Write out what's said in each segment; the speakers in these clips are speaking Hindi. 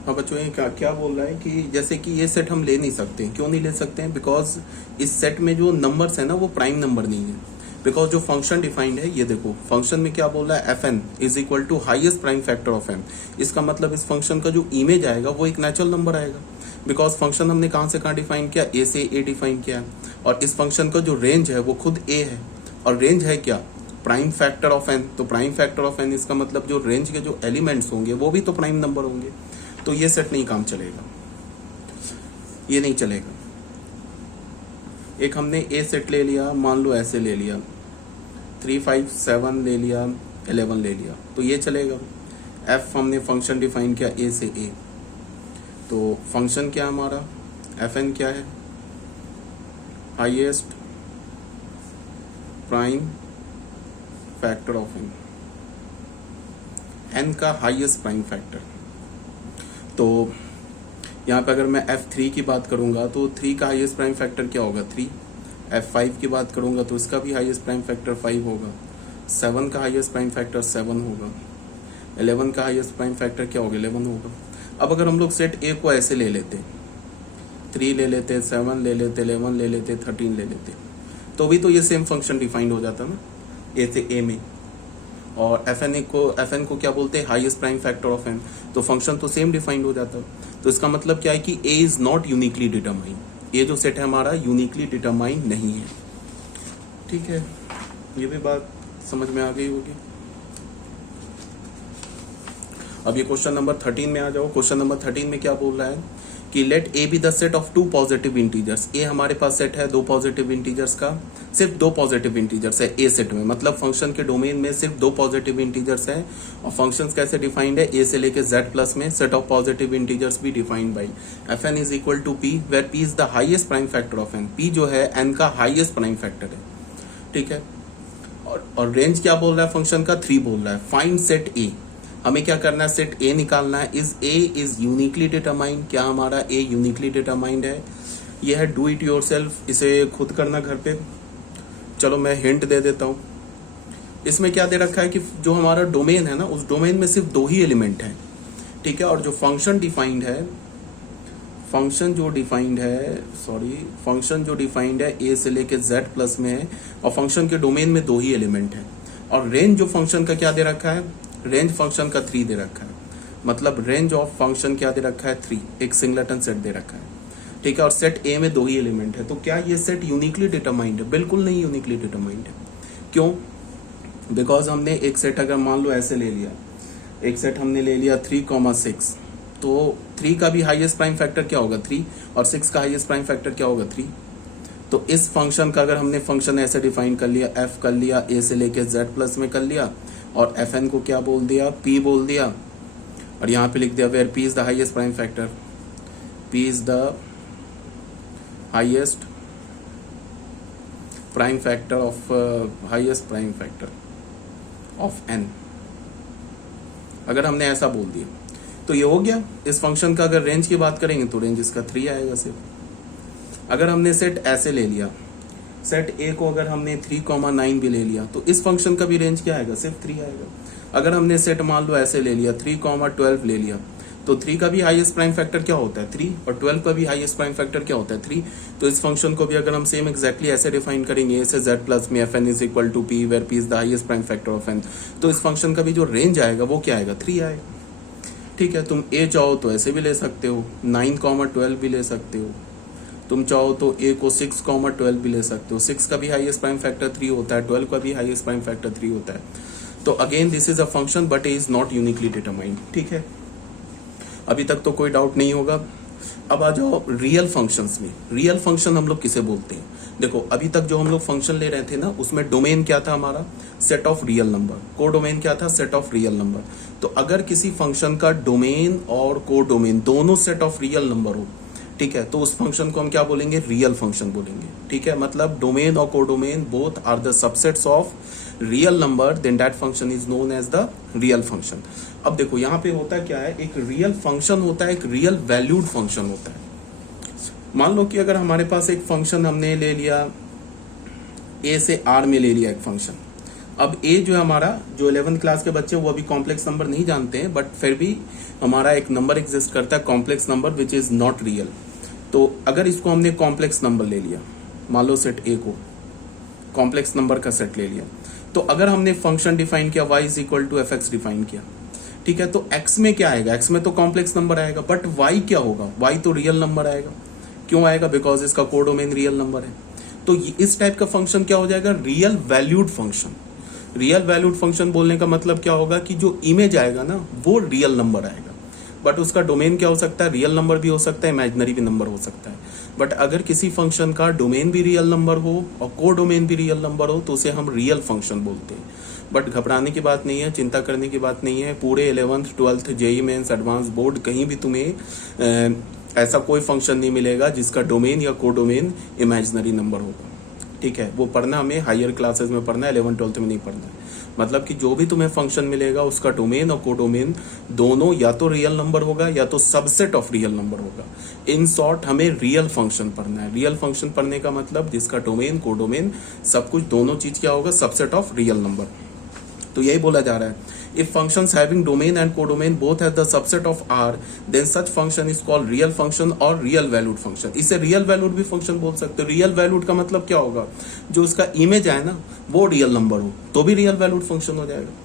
हाँ बच्चों, ये क्या क्या बोल रहा है कि जैसे कि ये सेट हम ले नहीं सकते। क्यों नहीं ले सकते हैं? बिकॉज इस सेट में जो नंबर्स है ना वो प्राइम नंबर नहीं है। बिकॉज जो फंक्शन डिफाइंड है, ये देखो फंक्शन में क्या बोल रहा है, f n is equal to highest prime factor of n. इसका मतलब इस फंक्शन का जो इमेज आएगा वो एक नेचुरल नंबर आएगा। बिकॉज फंक्शन हमने कहाँ से कहाँ डिफाइन किया, ए से ए डिफाइन किया है, और इस फंक्शन का जो रेंज है वो खुद ए है, और रेंज है क्या, प्राइम फैक्टर ऑफ एन। तो प्राइम फैक्टर ऑफ एन इसका मतलब जो रेंज के जो एलिमेंट्स होंगे वो भी तो प्राइम नंबर होंगे। तो ये सेट नहीं काम चलेगा, ये नहीं चलेगा। एक हमने ए सेट ले लिया, मान लो ऐसे ले लिया, 3 5 7 ले लिया, 11 ले लिया, तो ये चलेगा। एफ हमने फंक्शन डिफाइन किया ए से ए, तो फंक्शन क्या हमारा, एफ एन क्या है, highest prime factor of n, n का हाईएस्ट प्राइम फैक्टर। तो यहाँ पे अगर मैं F3 की बात करूंगा तो 3 का हाईएस्ट प्राइम फैक्टर क्या होगा, 3। F5 की बात करूंगा तो इसका भी हाईएस्ट प्राइम फैक्टर 5 होगा। 7 का हाईएस्ट प्राइम फैक्टर 7 होगा। 11 का हाईएस्ट प्राइम फैक्टर क्या होगा, 11 होगा। अब अगर हम लोग सेट ए को ऐसे ले लेते, 3 ले लेते, 7 ले लेते, 11 ले लेते, 13 ले लेते, तो भी तो ये सेम फंक्शन डिफाइंड हो जाता ना ए से ए में। और एफ एन को क्या बोलते हैं, highest prime factor of n. तो फंक्शन तो सेम डिफाइंड हो जाता। तो इसका मतलब क्या है कि A is not uniquely determined. ये जो सेट है हमारा यूनिकली डिटरमाइंड नहीं है। ठीक है, ये भी बात समझ में आ गई होगी। अब ये क्वेश्चन नंबर 13 में आ जाओ। क्वेश्चन नंबर 13 में क्या बोल रहा है कि let A be the set of 2 positive integers. A हमारे पास सेट है 2 पॉजिटिव इंटीजर्स का, सिर्फ 2 पॉजिटिव इंटीजर्स है ए सेट में। मतलब फंक्शन के डोमेन में सिर्फ 2 पॉजिटिव इंटीजर्स है। और फंक्शंस कैसे डिफाइंड है, ए से लेके जेड प्लस में सेट ऑफ पॉजिटिव इंटीजर्स भी defined by f n is equal to p, where p is the highest prime factor of n. P जो है एन का हाइएस्ट प्राइम फैक्टर है। ठीक है, और रेंज क्या बोल रहा है फंक्शन का, 3 बोल रहा है। फाइंड सेट ए, हमें क्या करना है, सेट ए निकालना है। Is a is uniquely determined, क्या हमारा ए यूनिकली डिटरमाइंड है। ये है डू इट योरसेल्फ, इसे खुद करना घर पे। चलो मैं हिंट दे देता हूँ। इसमें क्या दे रखा है कि जो हमारा डोमेन है ना, उस डोमेन में सिर्फ 2 ही एलिमेंट है। ठीक है, और जो फंक्शन डिफाइंड है, फंक्शन जो डिफाइंड है ए से लेके जेड प्लस में है, और फंक्शन के डोमेन में 2 ही एलिमेंट है। और रेंज जो फंक्शन का क्या दे रखा है, रेंज फंक्शन का 3 दे रखा है। मतलब रेंज ऑफ फंक्शन क्या दे रखा है, 3, एक सिंगलेटन सेट दे रखा है। ठीक है, और सेट ए में 2 ही एलिमेंट है। तो क्या ये सेट यूनिकली डिटरमाइंड है? बिल्कुल नहीं यूनिकली डिटरमाइंड है। क्यों? बिकॉज हमने एक सेट अगर मान लो ऐसे ले लिया, एक सेट हमने ले लिया 3,6, तो 3 का भी हाईएस्ट प्राइम फैक्टर क्या होगा, 3, और 6 का हाईएस्ट प्राइम फैक्टर क्या होगा, 3। तो इस फंक्शन का अगर हमने फंक्शन ऐसे डिफाइन कर लिया, एफ कर लिया, ए से लेके जेड प्लस में कर लिया, और एफ एन को क्या बोल दिया, पी बोल दिया, और यहाँ पे लिख दिया where p is the highest prime factor, p is the highest prime factor of n. अगर हमने ऐसा बोल दिया तो ये हो गया। इस फंक्शन का अगर रेंज की बात करेंगे तो रेंज इसका 3 आएगा सिर्फ। अगर हमने सेट ऐसे ले लिया, सेट ए को अगर हमने 3,9 भी ले लिया, तो इस फंक्शन का भी रेंज क्या आएगा, सिर्फ 3 आएगा। अगर हमने सेट मान लो ऐसे ले लिया, 3,12 ले लिया, तो 3 का भी हाईएस्ट प्राइम फैक्टर क्या होता है, 3, और 12 का भी हाईएस्ट प्राइम फैक्टर क्या होता है, 3। तो इस फंक्शन को भी अगर हम सेम एक्जैक्टली ऐसे डिफाइन करेंगे, ए से जेड प्लस में f n is equal to p where p is the highest prime factor of n, तो इस फंक्शन का भी जो रेंज आएगा वो क्या आएगा, 3 आएगा। ठीक है, तुम ए चाहो तो ऐसे भी ले सकते हो, 9,12 भी ले सकते हो। तुम चाहो तो ए को 6,12 भी ले सकते हो। 6 का भी हाईएस्ट प्राइम फैक्टर 3 होता है, 12 का भी हाईएस्ट प्राइम फैक्टर 3 होता है। तो again this is a function but A is not uniquely determined. ठीक है, अभी तक तो कोई डाउट नहीं होगा। अब आ जाओ रियल फंक्शंस में। रियल फंक्शन हम लोग किसे बोलते हैं? देखो, अभी तक जो हम लोग फंक्शन ले रहे थे ना, उसमें डोमेन क्या था हमारा, सेट ऑफ रियल नंबर। को डोमेन क्या था, सेट ऑफ रियल नंबर। तो अगर किसी फंक्शन का डोमेन और को डोमेन दोनों सेट ऑफ रियल नंबर हो, ठीक है, तो उस फंक्शन को हम क्या बोलेंगे, रियल फंक्शन बोलेंगे। ठीक है, मतलब डोमेन और codomain both are the subsets of real number, then that function is known as the real function. अब देखो यहाँ पे होता क्या है, एक रियल फंक्शन होता है, एक रियल वैल्यूड फंक्शन होता है। मान लो कि अगर हमारे पास एक फंक्शन हमने ले लिया, ए से आर में ले लिया एक फंक्शन। अब ए जो है हमारा, जो 11th क्लास के बच्चे वो अभी कॉम्प्लेक्स नंबर नहीं जानते हैं, बट फिर भी हमारा एक नंबर एग्जिस्ट करता है complex number which is not real. तो अगर इसको हमने कॉम्प्लेक्स नंबर ले लिया, मान लो सेट ए को कॉम्प्लेक्स नंबर का सेट ले लिया, तो अगर हमने फंक्शन डिफाइन किया y is equal to f x define किया, ठीक है, तो x में क्या आएगा, x में तो कॉम्प्लेक्स नंबर आएगा, बट y क्या होगा, y तो रियल नंबर आएगा। क्यों आएगा, बिकॉज इसका कोडोमेन रियल नंबर है। तो इस टाइप का फंक्शन क्या हो जाएगा, real valued function. Real valued function बोलने का मतलब क्या होगा कि जो इमेज आएगा ना वो रियल नंबर आएगा, बट उसका डोमेन क्या हो सकता है, रियल नंबर भी हो सकता है, इमेजिनरी भी नंबर हो सकता है। बट अगर किसी फंक्शन का डोमेन भी रियल नंबर हो और कोडोमेन भी रियल नंबर हो तो उसे हम रियल फंक्शन बोलते हैं। बट घबराने की बात नहीं है, चिंता करने की बात नहीं है। पूरे 11th 12th JEE mains advance board कहीं भी तुम्हें ऐसा कोई फंक्शन नहीं मिलेगा जिसका डोमेन या कोडोमेन इमेजिनरी नंबर होगा, ठीक है। वो पढ़ना हमें हायर क्लासेस में पढ़ना है, 11th 12th में नहीं पढ़ना है। मतलब कि जो भी तुम्हें फंक्शन मिलेगा उसका डोमेन और कोडोमेन दोनों या तो रियल नंबर होगा या तो सबसेट ऑफ रियल नंबर होगा। इन शॉर्ट हमें रियल फंक्शन पढ़ना है। रियल फंक्शन पढ़ने का मतलब जिसका डोमेन कोडोमेन सब कुछ दोनों चीज क्या होगा, सबसेट ऑफ रियल नंबर। तो यही बोला जा रहा है, if functions having domain and codomain both have the subset of R, then such function is called real function और real valued function। इसे real valued भी फंक्शन बोल सकते हो। real valued का मतलब क्या होगा, जो उसका इमेज आए ना वो रियल नंबर हो तो भी रियल वैल्यूड फंक्शन हो जाएगा।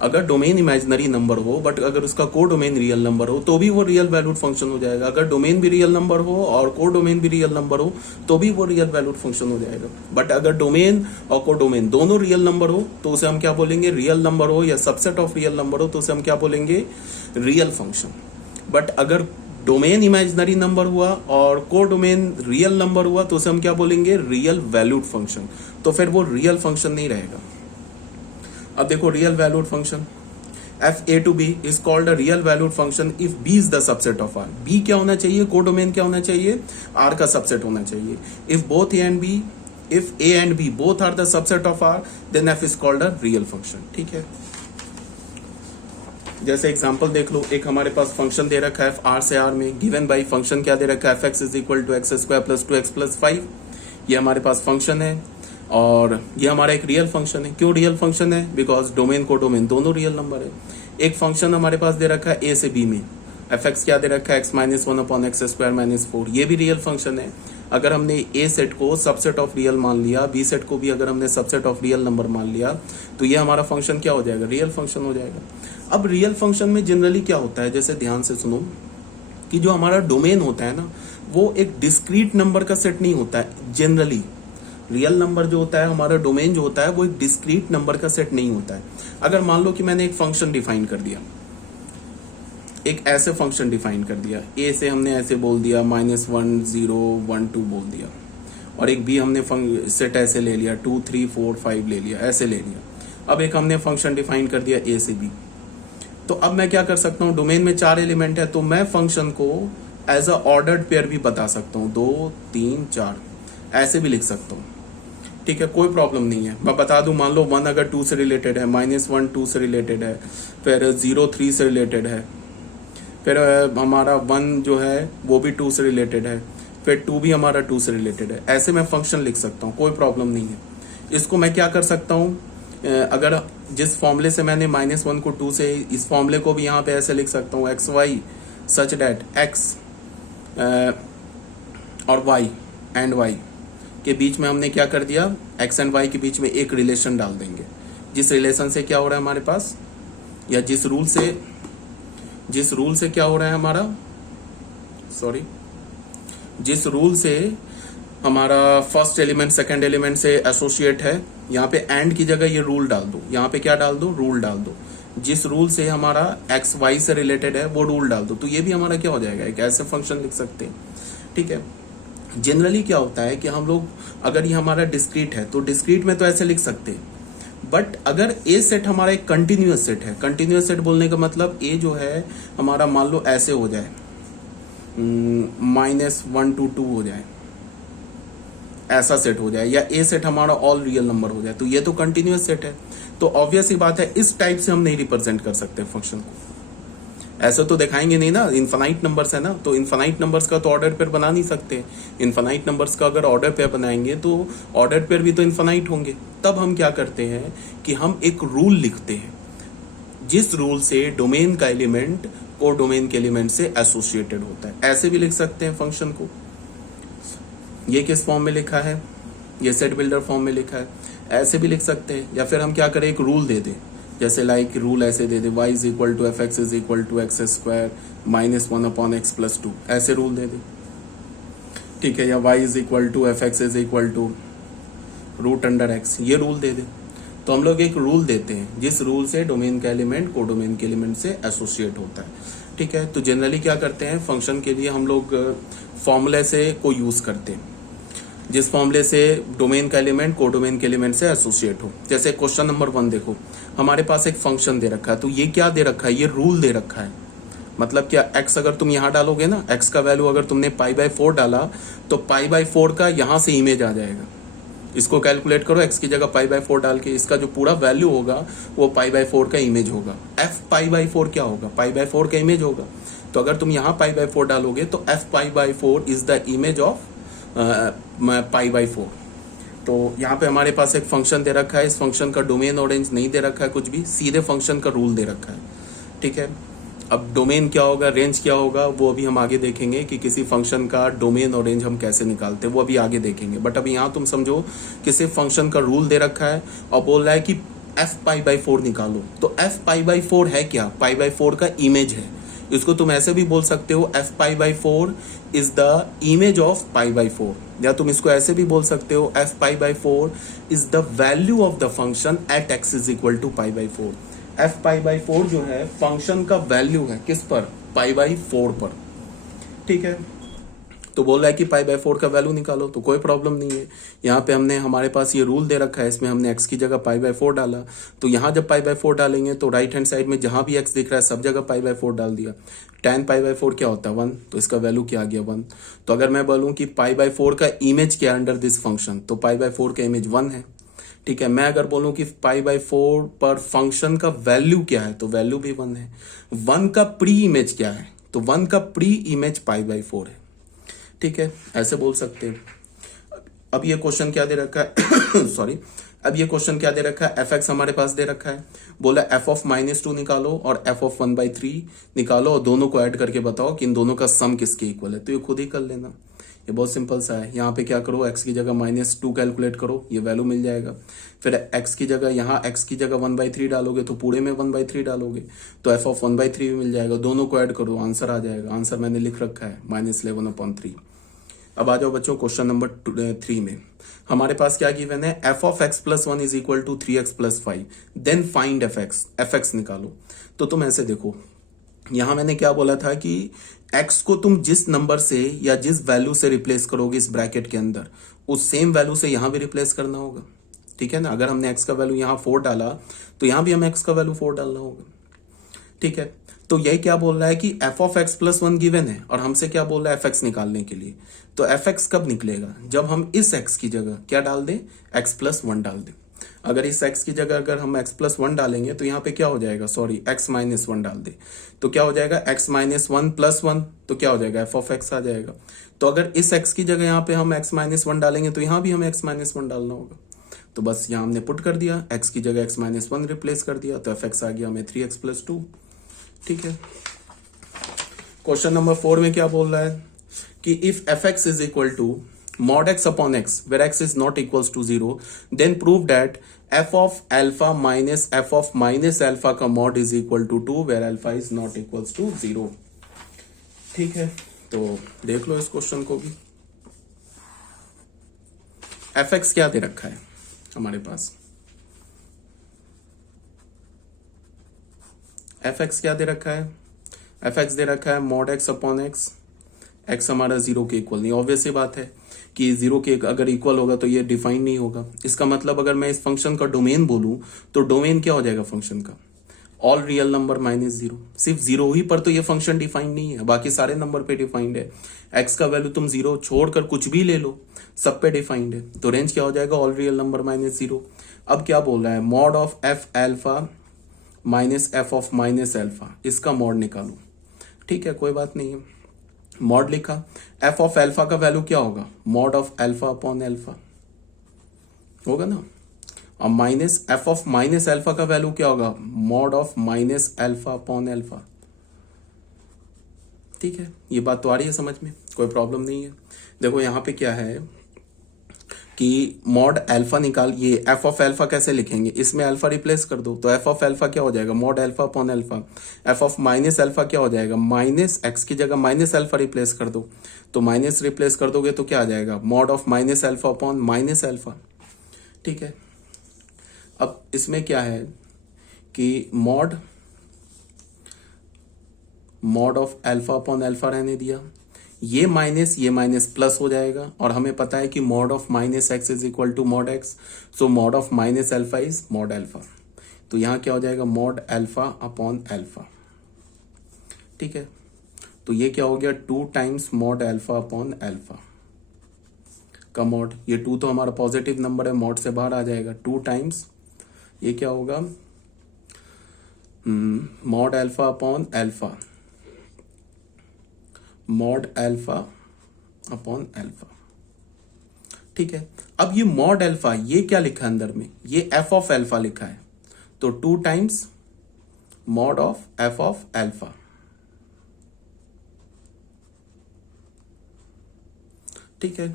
अगर डोमेन इमेजिनरी नंबर हो बट अगर उसका को डोमेन रियल नंबर हो तो भी वो रियल वैल्यूड फंक्शन हो जाएगा। अगर डोमेन भी रियल नंबर हो और को डोमेन भी रियल नंबर हो तो भी वो रियल वैल्यूड फंक्शन हो जाएगा। बट अगर डोमेन और को डोमेन दोनों रियल नंबर हो तो उसे हम क्या बोलेंगे, रियल नंबर हो या सबसेट ऑफ रियल नंबर हो तो उसे हम क्या बोलेंगे, रियल फंक्शन। बट अगर डोमेन इमेजिनरी नंबर हुआ और को डोमेन रियल नंबर हुआ तो उसे हम क्या बोलेंगे, रियल वैल्यूड फंक्शन। तो फिर वो रियल फंक्शन नहीं रहेगा। अब देखो real valued function, f A to B is called a real valued function if B is the subset of R. B क्या होना चाहिए, कोडोमेन क्या होना चाहिए, आर का सबसेट होना चाहिए। If both A and B, if A and B both are the subset of R then f is called a real function, ठीक है। जैसे एग्जांपल देख लो, एक हमारे पास फंक्शन दे रखा है आर से आर में, गिवन बाई फंक्शन क्या दे रखा है, f x is equal to x square plus 2x plus 5। ये हमारे पास फंक्शन है और ये हमारा एक रियल फंक्शन है। क्यों रियल फंक्शन है, बिकॉज डोमेन को डोमेन दोनों रियल नंबर है। एक फंक्शन हमारे पास दे रखा है ए से बी में, एफ एक्स क्या दे रखा है, x minus 1 upon x square minus 4, ये भी रियल फंक्शन है। अगर हमने ए सेट को सबसेट ऑफ रियल मान लिया, बी सेट को भी अगर हमने सबसेट ऑफ रियल नंबर मान लिया तो ये हमारा फंक्शन क्या हो जाएगा, रियल फंक्शन हो जाएगा। अब रियल फंक्शन में जनरली क्या होता है, जैसे ध्यान से सुनो कि जो हमारा डोमेन होता है ना वो एक डिस्क्रीट नंबर का सेट नहीं होता है। जनरली रियल नंबर जो होता है, हमारा डोमेन जो होता है वो एक डिस्क्रीट नंबर का सेट नहीं होता है। अगर मान लो कि मैंने एक फंक्शन डिफाइन कर दिया, एक ऐसे फंक्शन डिफाइन कर दिया, ए से हमने ऐसे बोल दिया -1 0 1 2 बोल दिया, और एक बी हमने सेट ऐसे ले लिया 2 3 4 5 ले लिया, ऐसे ले लिया। अब एक हमने फंक्शन डिफाइन कर दिया ए से बी। तो अब मैं क्या कर सकता हूँ, डोमेन में 4 एलिमेंट है तो मैं फंक्शन को एज अ ऑर्डर्ड पेयर भी बता सकता हूँ, 2 3 4 ऐसे भी लिख सकता हूँ, ठीक है, कोई प्रॉब्लम नहीं है। मैं बता दूं, मान लो 1 अगर 2 से रिलेटेड है, -1 2 से रिलेटेड है, फिर 0 3 से रिलेटेड है, फिर हमारा 1 जो है वो भी 2 से रिलेटेड है, फिर 2 भी हमारा 2 से रिलेटेड है। ऐसे मैं फंक्शन लिख सकता हूँ, कोई प्रॉब्लम नहीं है। इसको मैं क्या कर सकता हूँ, अगर जिस फॉर्मूले से मैंने -1 को 2 से, इस फॉर्मूले को भी यहाँ पे ऐसे लिख सकता हूँ, x y such that x और वाई एंड वाई के बीच में हमने क्या कर दिया, एक्स एंड वाई के बीच में एक रिलेशन डाल देंगे। जिस रिलेशन से क्या हो रहा है हमारे पास, या जिस रूल से क्या हो रहा है हमारा, सॉरी, जिस रूल से हमारा फर्स्ट एलिमेंट सेकंड एलिमेंट से एसोसिएट है, यहाँ पे एंड की जगह ये रूल डाल दो, यहाँ पे क्या डाल दो, रूल डाल दो। जिस रूल से हमारा एक्स वाई से रिलेटेड है वो रूल डाल दो, तो ये भी हमारा क्या हो जाएगा, एक ऐसे फंक्शन लिख सकते हैं, ठीक है। जनरली क्या होता है कि हम लोग, अगर ये हमारा डिस्क्रीट है तो डिस्क्रीट में तो ऐसे लिख सकते हैं, बट अगर ए सेट हमारा एक कंटिन्यूअस सेट है, कंटिन्यूअस सेट बोलने का मतलब ए जो है हमारा मान लो ऐसे हो जाए, -1 to 2 हो जाए, ऐसा सेट हो जाए, या ए सेट हमारा ऑल रियल नंबर हो जाए, तो ये तो कंटिन्यूअस सेट है। तो ऑब्वियस ही बात है, इस टाइप से हम नहीं रिप्रेजेंट कर सकते फंक्शन को। ऐसे तो दिखाएंगे नहीं ना, इन्फानाइट नंबर्स है ना, तो इन्फानाइट नंबर्स का तो ऑर्डर पेयर बना नहीं सकते। इन्फानाइट नंबर्स का अगर ऑर्डर पेयर बनाएंगे तो ऑर्डर पेयर भी तो इन्फानाइट होंगे। तब हम क्या करते हैं कि हम एक रूल लिखते हैं, जिस रूल से डोमेन का एलिमेंट को डोमेन के एलिमेंट से एसोसिएटेड होता है। ऐसे भी लिख सकते हैं फंक्शन को। ये किस फॉर्म में लिखा है, ये सेट बिल्डर फॉर्म में लिखा है, ऐसे भी लिख सकते हैं। या फिर हम क्या करें, एक रूल दे दें, जैसे लाइक रूल ऐसे दे दे, y is equal to f x is equal to x square minus 1/x+2, ऐसे रूल दे दे, ठीक है। या y is equal to f x is equal to √x, ये रूल दे दे। तो हम लोग एक रूल देते हैं जिस रूल से डोमेन का एलिमेंट को डोमेन के एलिमेंट से एसोसिएट होता है, ठीक है। तो जनरली क्या करते हैं, फंक्शन के लिए हम लोग फॉर्मूले से को यूज करते हैं, जिस फॉर्मूले से डोमेन का एलिमेंट को डोमेन के एलिमेंट से एसोसिएट हो। जैसे क्वेश्चन नंबर 1 देखो, हमारे पास एक फंक्शन दे रखा है, तो ये क्या दे रखा है, ये रूल दे रखा है। मतलब क्या, x अगर तुम यहाँ डालोगे ना, x का वैल्यू अगर तुमने π/4 डाला तो π/4 का यहाँ से इमेज आ जाएगा। इसको कैलकुलेट करो, x की जगह π/4 डाल के, इसका जो पूरा वैल्यू होगा वो π/4 का इमेज होगा। f π/4 क्या होगा, π/4 का इमेज होगा। तो अगर तुम यहाँ π/4 डालोगे तो f π/4 is the image of π/4। तो यहाँ पे हमारे पास एक फंक्शन दे रखा है, इस फंक्शन का डोमेन और रेंज नहीं दे रखा है कुछ भी, सीधे फंक्शन का रूल दे रखा है, ठीक है। अब डोमेन क्या होगा, रेंज क्या होगा, वो अभी हम आगे देखेंगे कि किसी फंक्शन का डोमेन और रेंज हम कैसे निकालते हैं, वो अभी आगे देखेंगे। बट अभी यहाँ तुम समझो कि सिर्फ फंक्शन का रूल दे रखा है और बोल रहा है कि f π/4 निकालो। तो f π/4 है क्या, π/4 का इमेज है। इसको तुम ऐसे भी बोल सकते हो, f π/4 is the image of π/4, या तुम इसको ऐसे भी बोल सकते हो, f π/4 is the value of the function at x is equal to π/4। f π/4 जो है फंक्शन का वैल्यू है, किस पर, π/4 पर, ठीक है। तो बोल रहा है कि π/4 का वैल्यू निकालो, तो कोई प्रॉब्लम नहीं है। यहाँ पे हमने, हमारे पास ये रूल दे रखा है, इसमें हमने x की जगह π/4 डाला। तो यहाँ जब π/4 डालेंगे तो राइट हैंड साइड में जहां भी x दिख रहा है सब जगह π/4 डाल दिया। tan π/4 क्या होता है, 1, तो इसका वैल्यू क्या आ गया, 1। तो अगर मैं बोलूँ कि π/4 का इमेज क्या अंडर दिस फंक्शन, तो π/4 का इमेज 1 है, ठीक है। मैं अगर बोलूं कि π/4 पर फंक्शन का वैल्यू क्या है, तो वैल्यू भी 1 है। 1 का प्री इमेज क्या है, तो 1 का प्री इमेज π/4 है, ठीक है। ऐसे बोल सकते हैं। अब ये क्वेश्चन क्या दे रखा है सॉरी, अब ये क्वेश्चन क्या दे रखा है, fx हमारे पास दे रखा है, बोला f ऑफ -2 निकालो और f ऑफ 1/3 निकालो और दोनों को ऐड करके बताओ कि इन दोनों का सम किसके इक्वल है। तो ये खुद ही कर लेना, ये बहुत सिंपल सा है। यहाँ पे क्या करो, x की जगह -2 कैलकुलेट करो, ये वैल्यू मिल जाएगा। फिर x की जगह, यहाँ x की जगह 1/3 डालोगे तो पूरे में 1/3 डालोगे तो f ऑफ 1/3 भी मिल जाएगा। दोनों को ऐड करो, आंसर आ जाएगा। आंसर मैंने लिख रखा है -11/3। अब आ जाओ बच्चों क्वेश्चन नंबर 3 में। हमारे पास क्या गिवन है, f of x + 1 is equal to 3x + 5, then find fx निकालो। तो तुम ऐसे देखो, यहां मैंने क्या बोला था कि x को तुम जिस नंबर से या जिस वैल्यू से रिप्लेस करोगे इस ब्रैकेट के अंदर, उस सेम वैल्यू से यहां भी रिप्लेस करना होगा, ठीक है ना। अगर हमने x का वैल्यू यहां 4 डाला तो यहां भी हमें x का वैल्यू 4 डालना होगा, ठीक है। तो यही क्या बोल रहा है कि f ऑफ x + 1 गिवन है और हमसे क्या बोल रहा है fx निकालने के लिए। तो fx कब निकलेगा, जब हम इस x की जगह क्या डाल दें, x + 1 डाल दें। अगर इस x की जगह अगर हम x + 1 डालेंगे तो यहाँ पे क्या हो जाएगा, सॉरी x - 1 डाल दे तो क्या हो जाएगा, x - 1 + 1 तो क्या हो जाएगा, f ऑफ x आ जाएगा। तो अगर इस x की जगह यहाँ पे हम x - 1 डालेंगे तो यहाँ भी हमें x - 1 डालना होगा। तो बस यहाँ हमने पुट कर दिया, x की जगह x - 1 रिप्लेस कर दिया, तो fx आ गया हमें 3x + 2, ठीक है। क्वेश्चन नंबर 4 में क्या बोल रहा है कि if fx is equal to mod x upon x where x is not equals to 0, then prove that f of alpha minus f of minus alpha का mod is equal to 2 where alpha is not equals to 0, ठीक है। तो देख लो इस क्वेश्चन को भी। fx क्या दे रखा है हमारे पास, fx क्या दे रखा है, fx दे रखा है mod x upon x, x हमारा 0 के इक्वल नहीं। ऑब्वियस ही बात है कि 0 के अगर इक्वल होगा तो ये डिफाइन नहीं होगा। इसका मतलब अगर मैं इस फंक्शन का डोमेन बोलूं तो डोमेन क्या हो जाएगा फंक्शन का, ऑल रियल नंबर -0। सिर्फ 0 ही पर तो ये फंक्शन डिफाइन नहीं है, बाकी सारे नंबर पे डिफाइंड है। x का वैल्यू तुम 0 छोड़कर कुछ भी ले लो, सब पे डिफाइंड है। तो रेंज क्या हो जाएगा, ऑल रियल नंबर -0। अब क्या बोल रहा है, mod of f alpha minus f of minus alpha, इसका मॉड निकालो। ठीक है, कोई बात नहीं है। मॉड लिखा, एफ ऑफ एल्फा का वैल्यू क्या होगा, mod of alpha upon alpha होगा ना, और minus F of minus alpha का वैल्यू क्या होगा, mod of minus alpha upon alpha. ठीक है, ये बात तो आ रही है समझ में, कोई प्रॉब्लम नहीं है। देखो यहाँ पे क्या है कि मॉड एल्फा निकाल, ये एफ ऑफ एल्फा कैसे लिखेंगे, इसमें अल्फा रिप्लेस कर दो, तो एफ ऑफ एल्फा क्या हो जाएगा, mod alpha upon alpha. F of minus alpha क्या हो जाएगा, माइनस एक्स की जगह माइनस एल्फा रिप्लेस कर दो, तो माइनस रिप्लेस कर दोगे तो क्या आ जाएगा, mod of minus alpha upon minus alpha. ठीक है, अब इसमें क्या है कि mod of alpha upon alpha रहने दिया, ये माइनस प्लस हो जाएगा, और हमें पता है कि mod of minus x is equal to mod x, so mod of minus alpha is mod alpha. तो यहां क्या हो जाएगा, मॉड एल्फा अपॉन एल्फा। ठीक है, तो ये क्या हो गया, 2 times mod alpha upon alpha का मॉड, ये 2 तो हमारा पॉजिटिव नंबर है, मॉड से बाहर आ जाएगा, 2 टाइम्स ये क्या होगा, mod alpha upon alpha, mod alpha upon alpha. ठीक है, अब ये मॉड एल्फा, ये क्या लिखा है अंदर में, ये एफ ऑफ एल्फा लिखा है, तो 2 times mod of f of alpha. ठीक है,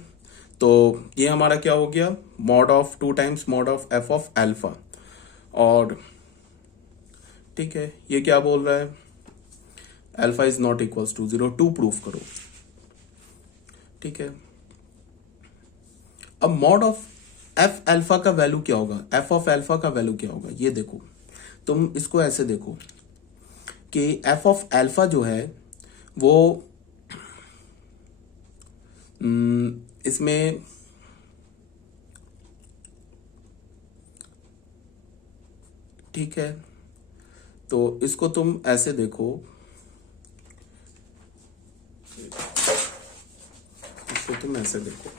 तो ये हमारा क्या हो गया, mod of 2 times mod of f of alpha. और ठीक है, ये क्या बोल रहा है, alpha is not equals to 0, 2 proof करो। ठीक है, अब मॉड ऑफ एफ एल्फा का वैल्यू क्या होगा, एफ ऑफ एल्फा का वैल्यू क्या होगा, ये देखो, तुम इसको ऐसे देखो कि एफ ऑफ एल्फा जो है वो इसमें ठीक है, तो इसको तुम ऐसे देखो, इसको तुम ऐसे देखो,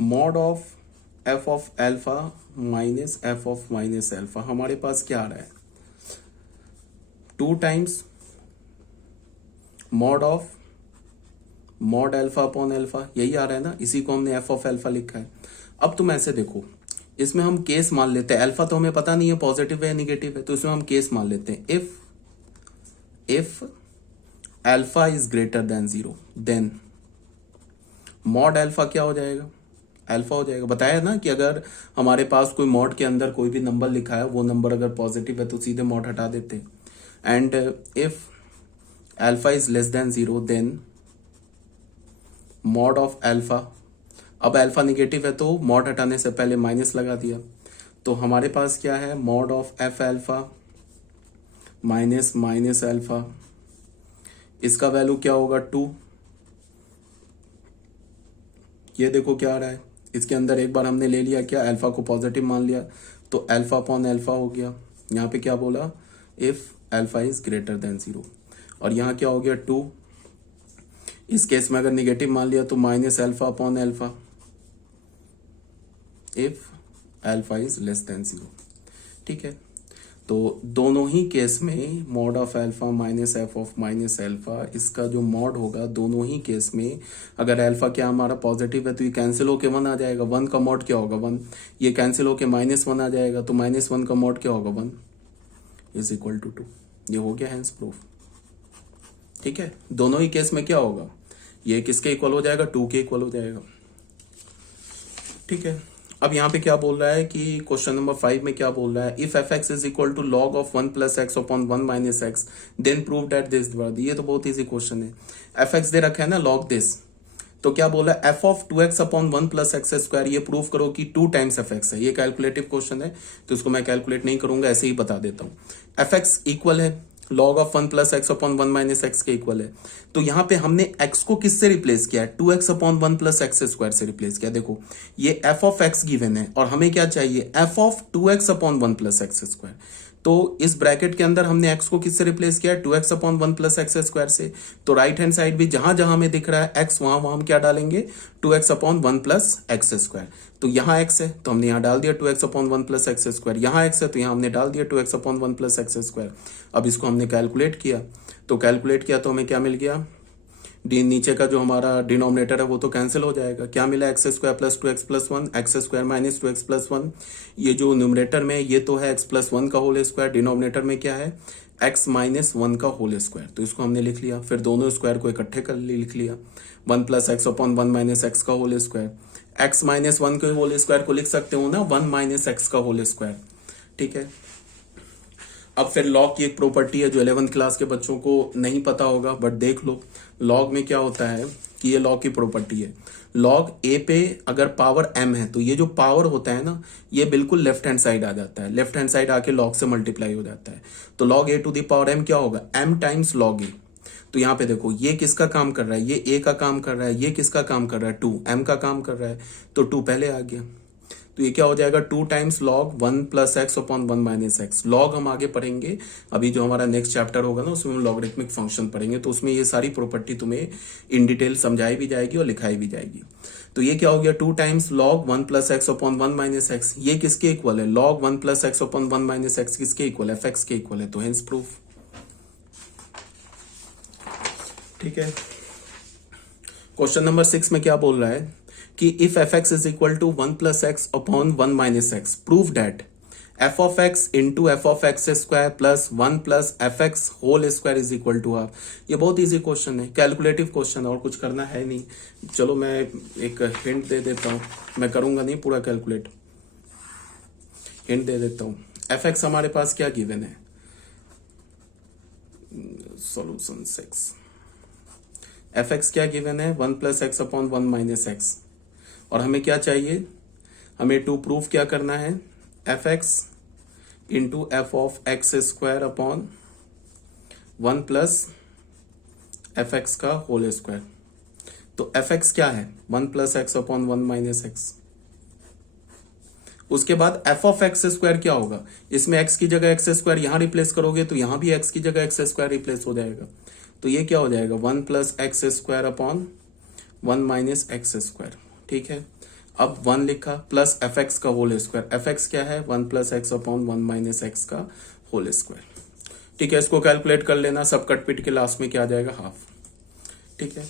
mod of f of alpha minus F of minus alpha, हमारे पास क्या आ रहा है, 2 times mod of mod alpha upon alpha, यही आ रहा है ना, इसी को हमने एफ ऑफ एल्फा लिखा है। अब तुम ऐसे देखो, इसमें हम केस मान लेते हैं, एल्फा तो हमें पता नहीं है पॉजिटिव है या निगेटिव है, तो इसमें हम केस मान लेते हैं, if alpha is greater than 0 then mod alpha क्या हो जाएगा, एल्फा हो जाएगा। बताया ना कि अगर हमारे पास कोई मॉड के अंदर कोई भी नंबर लिखा है, वो नंबर अगर पॉजिटिव है तो सीधे मॉड हटा देते, and if alpha is less than 0 then mod of alpha. अब एल्फा निगेटिव है तो मॉड हटाने से पहले माइनस लगा दिया, तो हमारे पास क्या है, mod of f alpha minus minus alpha, इसका वैल्यू क्या होगा 2। ये देखो क्या आ रहा है, इसके अंदर एक बार हमने ले लिया क्या, अल्फा को पॉजिटिव मान लिया, तो अल्फा अपॉन अल्फा हो गया। यहाँ पे क्या बोला, if alpha is greater than 0, और यहाँ क्या हो गया 2। इस केस में अगर निगेटिव मान लिया तो minus alpha upon alpha if alpha is less than 0। ठीक है, तो दोनों ही केस में mod of alpha minus F of minus alpha, इसका जो मॉड होगा दोनों ही केस में, अगर अल्फा क्या हमारा पॉजिटिव है तो ये कैंसिल होके 1 आ जाएगा, 1 का मॉड क्या होगा 1, ये कैंसिल होके -1 आ जाएगा, तो -1 का मॉड क्या होगा 1 इज इक्वल टू 2। ये हो गया हैंस प्रूफ। ठीक है, दोनों ही केस में क्या होगा, ये किसके इक्वल हो जाएगा, 2 के इक्वल हो जाएगा। ठीक है, अब यहाँ पे क्या बोल रहा है कि क्वेश्चन नंबर 5 में क्या बोल रहा है, if f x is equal to log of 1 plus x upon 1 minus x then prove that this. ये तो बहुत इजी क्वेश्चन है, एफ एक्स दे रखा है ना लॉग दिस, तो क्या बोला f of 2x upon 1 plus x square, ये प्रूव करो कि 2 टाइम्स एफ एक्स है। ये कैलकुलेटिव क्वेश्चन है तो इसको मैं कैलकुलेट नहीं करूंगा, ऐसे ही बता देता हूँ। एफ एक्स इक्वल है log of 1 plus x upon 1 minus x के इक्वल है, तो यहाँ पे हमने x को किससे रिप्लेस किया है, 2x upon 1 plus x square से रिप्लेस किया। देखो ये f ऑफ x गिवन है और हमें क्या चाहिए, f of 2x upon 1 plus x square. तो इस ब्रैकेट के अंदर हमने x को किससे रिप्लेस किया है, 2x upon 1 plus x square से। तो राइट हैंड साइड भी जहां जहां हमें दिख रहा है x, वहां वहां हम क्या डालेंगे, 2x upon 1 plus x square. तो यहाँ x है तो हमने यहाँ डाल दिया 2x upon 1 plus x square, यहाँ x है तो यहाँ हमने डाल दिया 2x upon 1 plus x square. अब इसको हमने कैलकुलेट किया, तो कैलकुलेट किया तो हमें क्या मिल गया, डी नीचे का जो हमारा डिनोमिनेटर है वो तो कैंसिल हो जाएगा। क्या मिला, x square plus 2x plus 1, x square minus 2x plus 1। ये जो न्यूमरेटर में ये तो है x प्लस 1 का होल स्क्वायर, डिनोमिनेटर में क्या है x माइनस 1 का होल स्क्वायर, तो इसको हमने लिख लिया। फिर दोनों स्क्वायर को इकट्ठे कर लिख लिया, 1 plus x upon 1 minus x का होल स्क्वायर। x माइनस 1 के होल स्क्वायर को लिख सकते हो ना 1 माइनस एक्स का होल स्क्वायर, ठीक है। अब फिर लॉग की एक प्रॉपर्टी है जो 11th क्लास के बच्चों को नहीं पता होगा, बट देख लो लॉग में क्या होता है कि ये लॉग की प्रॉपर्टी है। लॉग ए पे अगर पावर m है तो ये जो पावर होता है ना ये बिल्कुल लेफ्ट हैंड साइड आ जाता है, लेफ्ट हैंड साइड आके लॉग से मल्टीप्लाई हो जाता है। तो log a to the power m क्या होगा, m टाइम्स लॉग ए। तो यहाँ पे देखो ये किसका काम कर रहा है, ये a का काम कर रहा है, ये किसका काम कर रहा है 2, m का काम कर रहा है, तो 2 पहले आ गया। तो ये क्या हो जाएगा 2 times log 1 plus x upon 1 minus x. Log हम आगे पढ़ेंगे, अभी जो हमारा नेक्स्ट चैप्टर होगा ना उसमें हम लॉगरिथमिक फंक्शन पढ़ेंगे, तो उसमें ये सारी प्रॉपर्टी तुम्हें इन डिटेल समझाई भी जाएगी और लिखाई भी जाएगी। तो ये क्या हो गया 2 times log 1 plus x upon 1 minus x. ये किसके इक्वल है, log 1 plus x upon 1 minus x किसके इक्वल है, एफ एक्स के इक्वल है, तो हेंस प्रूफ। ठीक है, क्वेश्चन नंबर 6 में क्या बोल रहा है कि if f x is equal to 1 plus x upon 1 minus x, prove that f of x into f of x square plus 1 plus f x whole square is equal to half. ये बहुत इजी क्वेश्चन है, कैलकुलेटिव क्वेश्चन है और कुछ करना है नहीं। चलो मैं एक हिंट दे देता हूं, मैं करूंगा नहीं पूरा कैलकुलेट, हिंट दे देता हूं। एफ एक्स हमारे पास क्या गिवन है, सॉल्यूशन 6। एफ एक्स क्या गिवन है 1 plus x upon 1 minus x, और हमें क्या चाहिए, हमें टू प्रूफ क्या करना है, f x into f of x square upon 1 plus f x का होल स्क्वायर। तो एफ एक्स क्या है 1 plus x upon 1 minus x. उसके बाद एफ ऑफ एक्स स्क्वायर क्या होगा, इसमें एक्स की जगह एक्स स्क्वायर यहां रिप्लेस करोगे तो यहां भी एक्स की जगह एक्स स्क्वायर रिप्लेस हो जाएगा, तो ये क्या हो जाएगा 1 plus x square upon 1 minus x square. ठीक है, अब 1 लिखा प्लस एफ एक्स का होल स्क्वायर, एफ एक्स क्या है 1 plus x upon 1 minus x का होल स्क्वायर। ठीक है, इसको कैलकुलेट कर लेना, सब कट पिट के लास्ट में क्या आ जाएगा हाफ। ठीक है,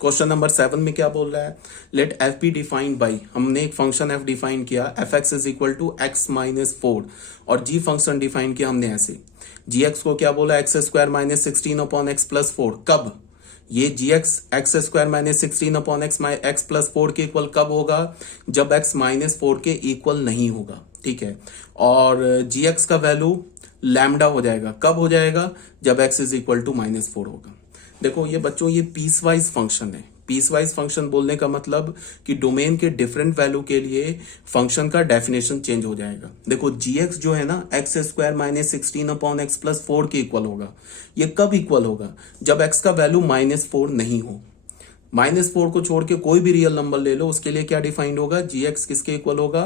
क्वेश्चन नंबर 7 में क्या बोल रहा है, let f be defined by, हमने एक फंक्शन एफ डिफाइन किया, f x is equal to x minus 4, और जी फंक्शन डिफाइन किया हमने ऐसे, जी एक्स को क्या बोला x square minus 16 upon x plus 4। कब ये g x x square minus 16 upon x plus 4 के इक्वल कब होगा, जब एक्स माइनस 4 के इक्वल नहीं होगा। ठीक है, और जी एक्स का वैल्यू लैम्डा हो जाएगा, कब हो जाएगा, जब x is equal to minus 4 होगा। देखो ये बच्चों ये पीस वाइज फंक्शन है, पीस वाइज फंक्शन बोलने का मतलब कि डोमेन के डिफरेंट वैल्यू के लिए फंक्शन का डेफिनेशन चेंज हो जाएगा। देखो gx जो है ना x square minus 16 upon x plus 4 के इक्वल होगा। ये कब इक्वल होगा, जब x का वैल्यू -4 नहीं हो। -4 को छोड़ के कोई भी रियल नंबर ले लो, उसके लिए क्या डिफाइंड होगा, gx किसके इक्वल होगा,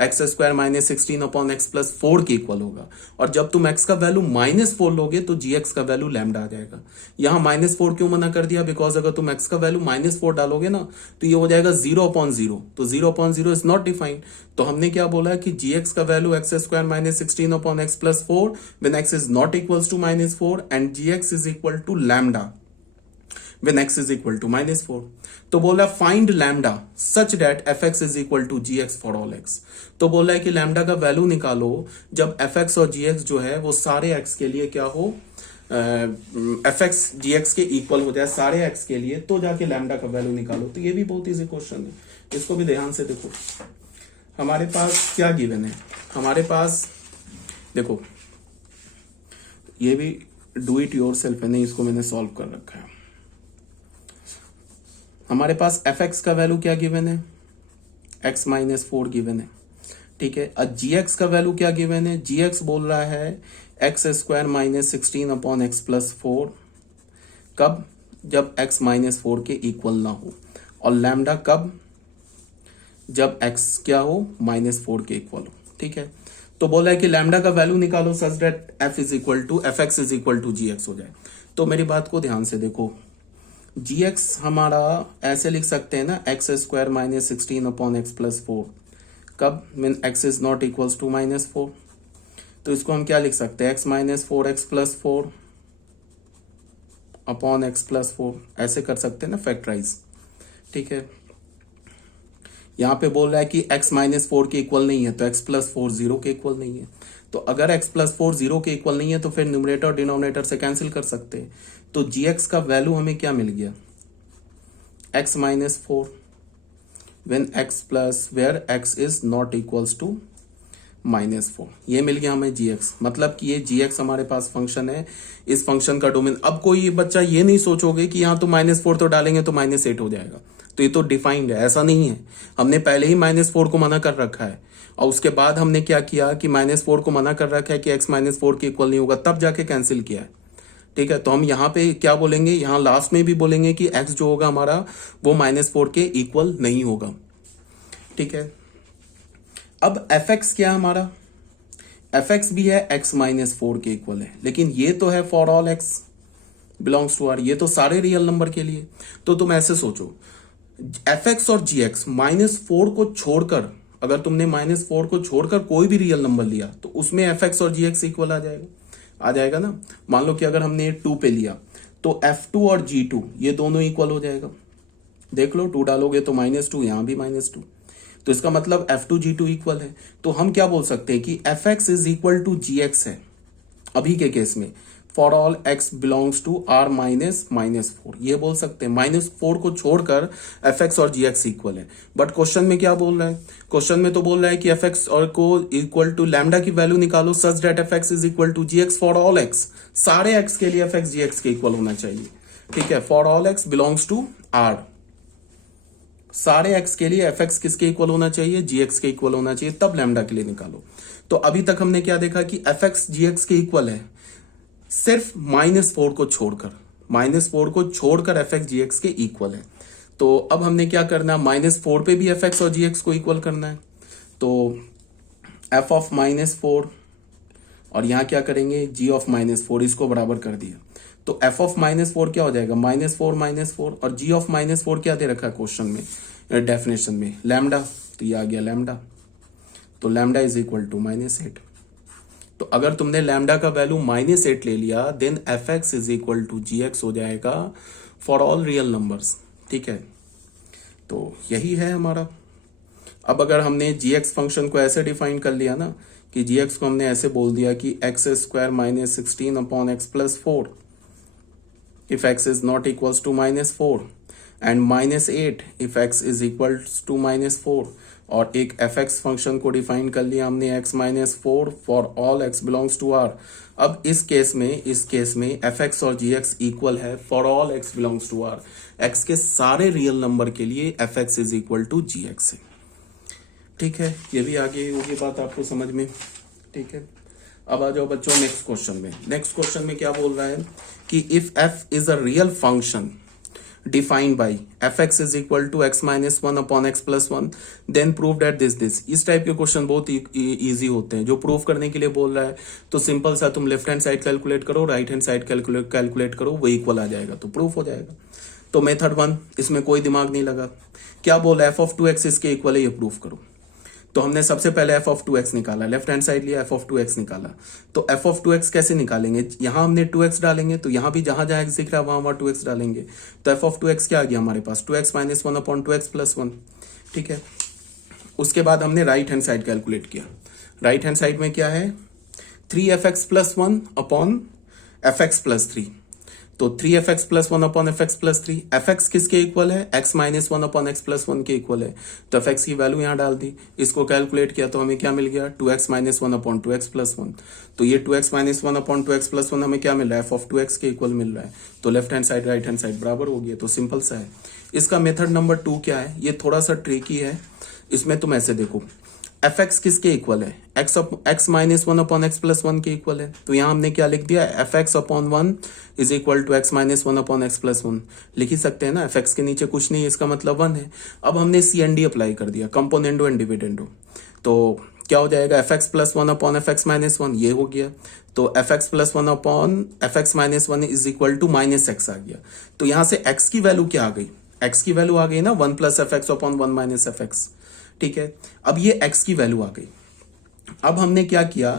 x square minus 16 upon x plus 4 के इक्वल होगा। और जब तुम x का वैल्यू -4 लोगे तो gx का वैल्यू लैम्डा आ जाएगा। यहां -4 क्यों मना कर दिया, बिकॉज अगर तुम x का वैल्यू -4 डालोगे ना तो ये हो जाएगा 0/0, तो 0/0 इज नॉट डिफाइंड। तो हमने क्या बोला कि gx का value x square minus 16 upon x plus 4 when x is not equals to -4 and gx is equal to lambda when x is equal to -4। तो बोला find lambda such that fx is equal to gx for all x। तो बोला है कि लैम्डा का वैल्यू निकालो जब fx और gx जो है वो सारे x के लिए क्या हो, fx gx के इक्वल हो जाए सारे x के लिए, तो जाके लैम्डा का वैल्यू निकालो। तो ये भी बहुत इजी क्वेश्चन है, इसको भी ध्यान से देखो। हमारे पास क्या गिवन है, हमारे पास देखो ये भी डू इट योर सेल्फ है, नहीं इसको मैंने सॉल्व कर रखा है। हमारे पास एफ एक्स का वैल्यू क्या गिवन है, एक्स -4 गिवन है। ठीक है, अब जी एक्स का वैल्यू क्या गिवन है, जी एक्स बोल रहा है x square minus 16 upon x plus 4, कब, जब एक्स -4 के इक्वल ना हो, और लैम्डा कब, जब एक्स क्या हो -4 के इक्वल हो। ठीक है, तो बोला है कि लैम्डा का वैल्यू निकालो such that f x is equal to g x हो जाए। तो मेरी बात को ध्यान से देखो, जी एक्स हमारा ऐसे लिख सकते हैं ना, x square minus 16 upon x plus 4, कब, mean x is not equals to minus 4। तो इसको हम क्या लिख सकते हैं, x minus 4 x plus 4 upon x plus 4, ऐसे कर सकते हैं ना फैक्टराइज। ठीक है, यहां पे बोल रहा है कि x माइनस 4 के इक्वल नहीं है, तो x प्लस 4 जीरो के इक्वल नहीं है। तो अगर x प्लस 4 जीरो के इक्वल नहीं है तो फिर न्यूमरेटर और डिनोमिनेटर से कैंसिल कर सकते हैं। तो gx का वैल्यू हमें क्या मिल गया, x minus 4 when x plus where x is not equals to minus 4, ये मिल गया हमें gx। मतलब कि ये gx हमारे पास फंक्शन है, इस फंक्शन का डोमेन। अब कोई बच्चा ये नहीं सोचोगे कि यहाँ तो माइनस 4 तो डालेंगे तो माइनस 8 हो जाएगा, तो ये तो डिफाइंड है, ऐसा नहीं है। हमने पहले ही माइनस 4 को मना कर रखा है, और उसके बाद हमने क्या किया कि माइनस 4 को मना कर रखा है कि x माइनस 4 के इक्वल नहीं होगा, तब जाके कैंसिल किया है। ठीक है, तो हम यहाँ पे क्या बोलेंगे, यहाँ लास्ट में भी बोलेंगे कि x जो होगा हमारा वो माइनस 4 के इक्वल नहीं होगा। ठीक है, अब fx क्या है हमारा, fx भी है x माइनस 4 के इक्वल है, लेकिन ये तो है for all x belongs to r, ये तो सारे रियल नंबर के लिए। तो तुम ऐसे सोचो, fx और gx माइनस 4 को छोड़कर, अगर तुमने माइनस 4 को छोड़कर कोई भी रियल नंबर लिया तो उसमें fx और gx इक्वल आ जाएगा ना। मान लो कि अगर हमने 2 पे लिया तो f2 और g2 ये दोनों इक्वल हो जाएगा। देख लो, 2 डालोगे तो -2, यहां भी -2, तो इसका मतलब f2 g2 इक्वल है। तो हम क्या बोल सकते हैं कि fx is equal to gx है अभी के केस में, for all x belongs to r minus -4, ये बोल सकते हैं। -4 को छोड़कर fx और gx इक्वल है। बट क्वेश्चन में क्या बोल रहा है, क्वेश्चन में तो बोल रहा है कि fx और को इक्वल टू लैम्डा की वैल्यू निकालो such that fx is equal to gx for all x, सारे x के लिए fx gx के इक्वल होना चाहिए। ठीक है, for all x belongs to r, सारे x के लिए fx किसके इक्वल होना चाहिए, gx के इक्वल होना चाहिए, तब लैम्डा के लिए निकालो। तो अभी तक हमने क्या देखा कि fx gx के इक्वल है सिर्फ -4 को छोड़कर, -4 को छोड़कर fx gx के इक्वल है। तो अब हमने क्या करना है, -4 पे भी fx और gx को इक्वल करना है। तो f ऑफ -4 और यहां क्या करेंगे, g ऑफ -4, इसको बराबर कर दिया। तो f ऑफ -4 क्या हो जाएगा, -4 और g ऑफ -4 क्या दे रखा है क्वेश्चन में, डेफिनेशन में लैम्डा, तो ये आ गया लैम्डा। तो लैम्डा इज इक्वल टू -8। तो अगर तुमने लैम्डा का वैल्यू -8 ले लिया, then fx is equal to gx हो जाएगा फॉर ऑल रियल नंबर्स। ठीक है, तो यही है हमारा। अब अगर हमने gx फंक्शन को ऐसे डिफाइन कर लिया ना कि gx को हमने ऐसे बोल दिया कि x square minus 16 upon x plus 4 if x is not equals to -4 and -8 if x is equals to -4, और एक fx फंक्शन को डिफाइन कर लिया हमने x -4 for all x belongs to r। अब इस केस में fx और gx इक्वल है for all x belongs to r, x के सारे रियल नंबर के लिए fx is equal to gx है। ठीक है, ये भी आगे होगी बात आपको समझ में। ठीक है, अब आ जाओ बच्चों नेक्स्ट क्वेश्चन में। नेक्स्ट क्वेश्चन में क्या बोल रहा है कि if f is a real function defined by fx is equal to x minus 1 upon x plus 1 then prove that this. इस टाइप के क्वेश्चन बहुत इजी होते हैं। जो प्रूव करने के लिए बोल रहा है तो सिंपल सा तुम लेफ्ट हैंड साइड कैलकुलेट करो, राइट हैंड साइड कैलकुलेट करो, वो इक्वल आ जाएगा तो प्रूफ हो जाएगा। तो मेथड 1, इसमें कोई दिमाग नहीं लगा। क्या बोला, f ऑफ 2x इसके इक्वल है, ये प्रूफ करो। तो हमने सबसे पहले f ऑफ 2x निकाला, लेफ्ट हैंड साइड लिया, f ऑफ 2x निकाला। तो f ऑफ 2x कैसे निकालेंगे, यहां हमने 2x डालेंगे, तो यहां भी जहां जहां x दिख रहा है वहां 2x डालेंगे। तो f ऑफ 2x क्या आ गया हमारे पास, 2x minus 1 upon 2x plus 1। ठीक है, उसके बाद हमने राइट हैंड साइड कैलकुलेट किया। राइट हैंड साइड में क्या है, 3fx plus 1 upon fx plus 3। तो 3fx plus 1 upon fx plus 3, fx किसके इक्वल है, x minus 1 upon x plus 1 के इक्वल है। तो fx की वैल्यू यहां डाल दी, इसको कैलकुलेट किया तो हमें क्या मिल गया, 2x minus 1 upon 2x plus 1। तो ये 2x minus 1 upon 2x plus 1 हमें क्या मिल रहा है, f ऑफ 2x के इक्वल मिल रहा है। तो left hand side right hand side बराबर हो गया, तो सिंपल सा है। इसका मेथड नंबर 2 क्या है, ये थोड़ा सा ट्रिकी है। इसमें तुम ऐसे देखो, fx किसके इक्वल है, x minus 1 upon x plus 1 के इक्वल है। तो यहां हमने क्या लिख दिया, fx upon 1 is equal to x minus 1 upon x plus 1 लिख ही सकते हैं ना, fx के नीचे कुछ नहीं है, इसका मतलब 1 है। अब हमने CND अप्लाई कर दिया, कंपोनेंडो एंड डिविडेंडो। तो क्या हो जाएगा, f x plus one upon f x minus one, ये हो गया। तो f x plus one upon f x minus one is equal to minus x आ गया। तो यहां से एक्स की वैल्यू क्या आ गई, एक्स की वैल्यू आ गई ना one plus f x upon one minus F x. ठीक है, अब ये एक्स की वैल्यू आ गई। अब हमने क्या किया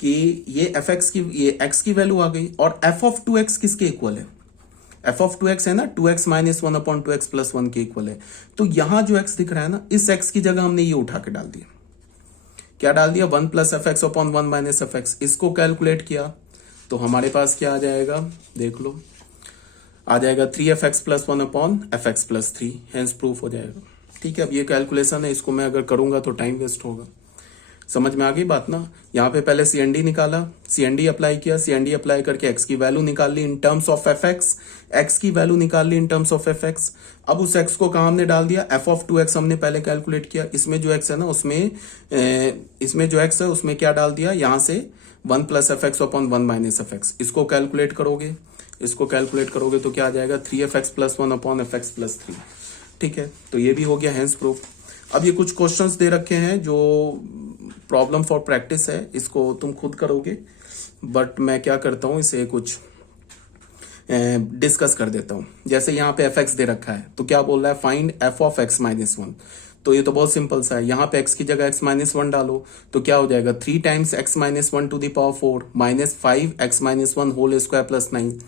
कि ये एफ एक्स की, ये एक्स की वैल्यू आ गई, और एफ ऑफ टू एक्स किसके इक्वल है, एफ ऑफ टू एक्स है ना, two x minus one upon two x plus one के इक्वल है। तो यहां जो एक्स दिख रहा है ना, इस एक्स की जगह हमने ये उठा के डाल दिया, क्या डाल दिया, one plus f x upon one minus F x. इसको कैलकुलेट किया तो हमारे पास क्या आ जाएगा, देख लो, आ जाएगा three F x plus one upon f x plus three, hence proof हो जाएगा। ठीक है, अब ये कैलकुलेशन है, इसको मैं अगर करूंगा तो टाइम वेस्ट होगा। समझ में आ गई बात ना। यहाँ पे पहले सीएनडी निकाला, सीएनडी अप्लाई किया, सीएनडी अप्लाई करके एक्स की वैल्यू निकाल ली in terms of f x, x की वैल्यू निकाल ली in terms of f x. अब उस एक्स को कहाँ हमने डाल दिया, एफ ऑफ टू एक्स हमने पहले कैलकुलेट किया, इसमें जो एक्स है ना उसमें इसमें जो एक्स है उसमें क्या डाल दिया, यहाँ से one plus f x upon one minus F x. इसको कैलकुलेट करोगे, इसको कैलकुलेट करोगे तो क्या आ जाएगा, three F x plus one upon f x plus three. ठीक है, तो ये भी हो गया हेंस प्रूफ। अब ये कुछ क्वेश्चंस दे रखे हैं जो प्रॉब्लम फॉर प्रैक्टिस है, इसको तुम खुद करोगे, बट मैं क्या करता हूं, इसे कुछ डिस्कस कर देता हूं। जैसे यहाँ पे एफ एक्स दे रखा है, तो क्या बोल रहा है, find F of x minus one. तो ये तो बहुत सिंपल सा है, यहाँ पे एक्स की जगह एक्स माइनस वन डालो तो क्या हो जाएगा, three times x minus one to the power four minus five x minus one whole square plus nine.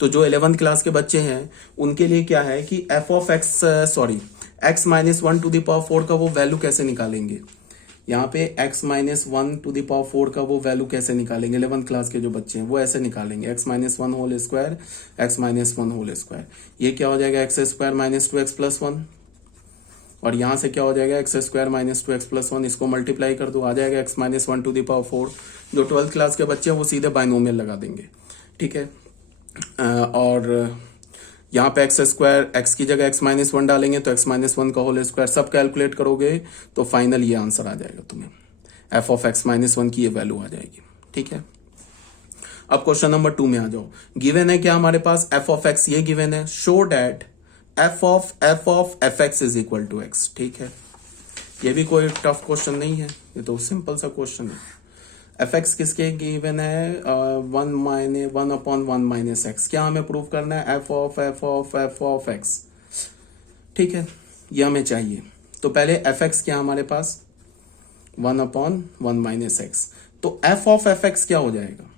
तो जो 11th क्लास के बच्चे हैं उनके लिए क्या है कि F of x sorry x minus one to the power four का वो वैल्यू कैसे निकालेंगे, यहाँ पे x minus one to the power four का वो वैल्यू कैसे निकालेंगे, 11th क्लास के जो बच्चे हैं वो ऐसे निकालेंगे, x minus one whole square, x minus one whole square. ये क्या हो जाएगा, x square minus two x plus one, और यहाँ से क्या हो जाएगा, x square minus two x plus one. इसको मल्टीप्लाई कर दो, आ जाएगा x minus one to the power four. जो 12th क्लास के बच्चे हैं वो सीधे बाइनोमियल लगा देंगे। ठीक है, और यहाँ पे एक्स स्क्वायर, एक्स की जगह एक्स माइनस वन डालेंगे तो एक्स माइनस वन का होल स्क्वायर, सब कैलकुलेट करोगे तो फाइनल ये आंसर आ जाएगा तुम्हें, F of x minus one की ये वैल्यू आ जाएगी। ठीक है, अब क्वेश्चन नंबर 2 में आ जाओ। गिवन है क्या हमारे पास, एफ ऑफ एक्स ये गिवन है, show that f of f x is equal to x. ठीक है, ये भी कोई टफ क्वेश्चन नहीं है, ये तो सिंपल सा क्वेश्चन है। एफ एक्स किसके गिवन है, one upon one minus x. क्या हमें प्रूव करना है, एफ ऑफ एक्स। ठीक है, ये हमें चाहिए। तो पहले एफ एक्स क्या हमारे पास, one upon one minus x. तो एफ ऑफ एफ एक्स क्या हो जाएगा,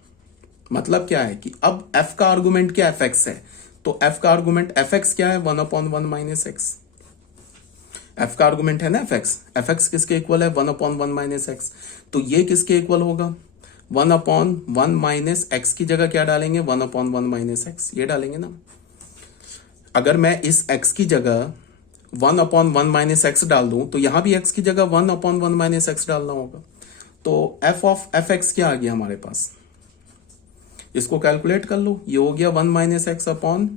मतलब क्या है कि अब एफ का आर्गुमेंट क्या एफ एक्स है, तो एफ का आर्गुमेंट एफ एक्स क्या है, one upon one minus x. F का आर्गुमेंट है ना एफ एक्स किसके इक्वल है, one upon one minus x. तो ये किसके इक्वल होगा, one upon one minus x की जगह क्या डालेंगे, one upon one minus x, ये डालेंगे ना। अगर मैं इस एक्स की जगह one upon one minus x डाल दूं तो यहां भी एक्स की जगह one upon one minus x डालना होगा। तो एफ ऑफ एफ एक्स क्या आ गया हमारे पास, इसको कैलकुलेट कर लो, ये हो गया one minus x upon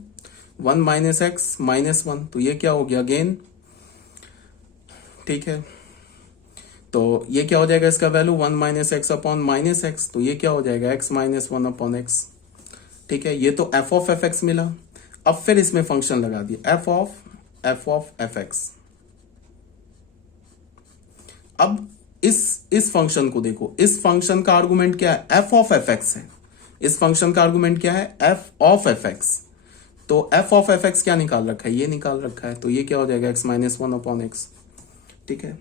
one minus x minus one. तो ये क्या हो गया अगेन, ठीक है, तो ये क्या हो जाएगा, इसका value one minus x upon minus x. तो ये क्या हो जाएगा, x minus one upon x. ठीक है, ये तो एफ ऑफ एफ एक्स मिला। अब फिर इसमें फंक्शन लगा दिया, एफ ऑफ एफ एक्स। अब इस फंक्शन को देखो, इस फंक्शन का आर्गुमेंट क्या है, एफ ऑफ एफ एक्स है। इस फंक्शन का आर्गुमेंट क्या है, एफ ऑफ एफ एक्स। तो एफ ऑफ एफ एक्स क्या निकाल रखा है, ये निकाल रखा है। तो ये क्या हो जाएगा, x minus one upon x. ठीक है,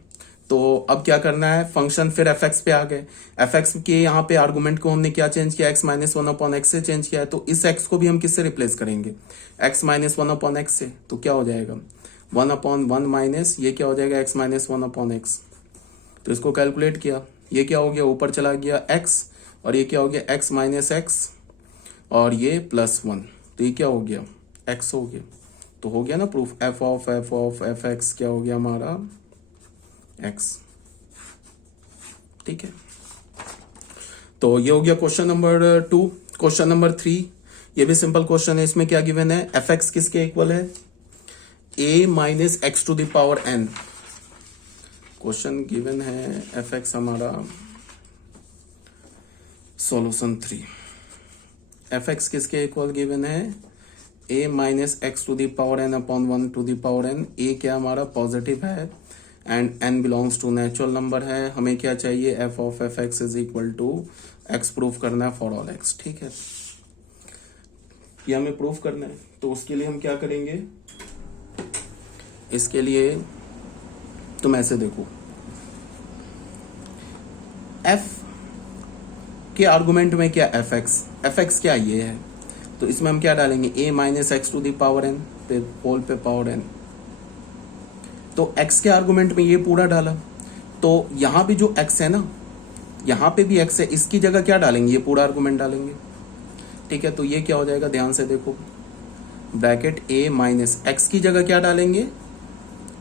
तो अब क्या करना है, फंक्शन फिर एफ एक्स पे आ गए। एफ एक्स के यहाँ पे आर्गुमेंट को हमने क्या चेंज किया, x minus one upon x से चेंज किया है। तो इस एक्स को भी हम किससे रिप्लेस करेंगे, x minus one upon x से। तो क्या हो जाएगा, वन अपॉन वन माइनस, ये क्या हो जाएगा, x minus one upon x. तो इसको कैलकुलेट किया, ये क्या हो गया, ऊपर चला गया एक्स, और ये क्या हो गया, एक्स माइनस एक्स, और ये प्लस वन। तो ये क्या हो गया, एक्स हो गया। तो हो गया ना proof, F of f x क्या हो गया हमारा, एक्स। ठीक है, तो ये हो गया क्वेश्चन नंबर 2। क्वेश्चन नंबर 3, ये भी सिंपल क्वेश्चन है। इसमें क्या गिवन है, एफ एक्स किसके इक्वल है, a minus x to the power n। Question given है, एफ एक्स हमारा सॉल्यूशन 3। एफ एक्स किसके इक्वल गिवन है, a minus x to the power n upon one to the power n। a क्या हमारा पॉजिटिव है, and n belongs to natural number है। हमें क्या चाहिए, f of f x is equal to x proof करना है फॉर ऑल x। ठीक है, ये हमें प्रूफ करना है। तो उसके लिए हम क्या करेंगे, इसके लिए तुम ऐसे देखो, f के आर्गुमेंट में क्या एफ एक्स क्या ये है, तो इसमें हम क्या डालेंगे, a minus x to the power n पे होल पे पावर n। तो x के आर्गुमेंट में ये पूरा डाला, तो यहां भी जो x है ना, यहां पे भी x है, इसकी जगह क्या डालेंगे, ये पूरा आर्गुमेंट डालेंगे। ठीक है, तो ये क्या हो जाएगा, ध्यान से देखो, ब्रैकेट a माइनस एक्स की जगह क्या डालेंगे,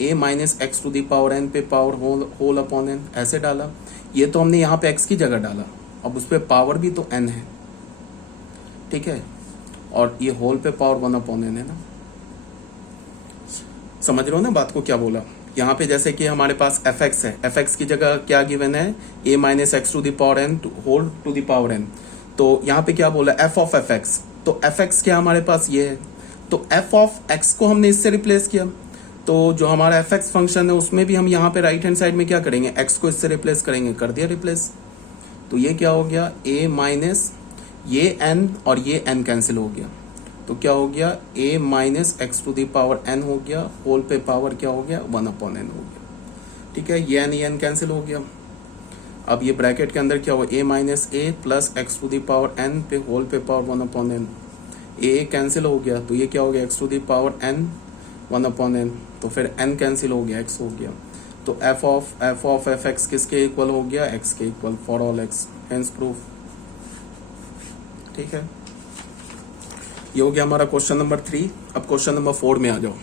a minus x to the power n पे पावर होल अपॉन n, ऐसे डाला। ये तो हमने यहाँ पे x की जगह डाला, अब उस पे पावर भी तो n है। ठीक है, और ये होल पे पावर 1 अपॉन n है ना। समझ रहे हो ना बात को, क्या बोला यहाँ पे, जैसे कि हमारे पास एफ एक्स है, एफ एक्स की जगह क्या गिवन है, a minus x to the power n whole to the power n। तो यहाँ पे क्या बोला, f ऑफ एफ एक्स, तो एफ एक्स क्या हमारे पास ये है, तो f ऑफ x को हमने इससे रिप्लेस किया। तो जो हमारा एफ एक्स फंक्शन है उसमें भी हम यहाँ पे राइट हैंड साइड में क्या करेंगे, x को इससे रिप्लेस करेंगे, कर दिया रिप्लेस। तो ये क्या हो गया, a माइनस ये n और ये n कैंसिल हो गया, तो क्या हो गया, a minus x to the power n हो गया, होल पे पावर क्या हो गया, 1 अपॉन n हो गया। ठीक है, ये n कैंसिल हो गया। अब ये ब्रैकेट के अंदर क्या हुआ, a minus a plus x to the power n पे होल पे power 1 upon n, a cancel हो गया, तो ये क्या हो गया, x to the power n 1 upon n, तो फिर n कैंसिल हो गया, x हो गया। तो f ऑफ एफ एक्स किसके इक्वल हो गया, x के equal for all x, hence proof. ठीक है, ये हो गया हमारा क्वेश्चन नंबर 3। अब क्वेश्चन नंबर 4 में आ जाओ।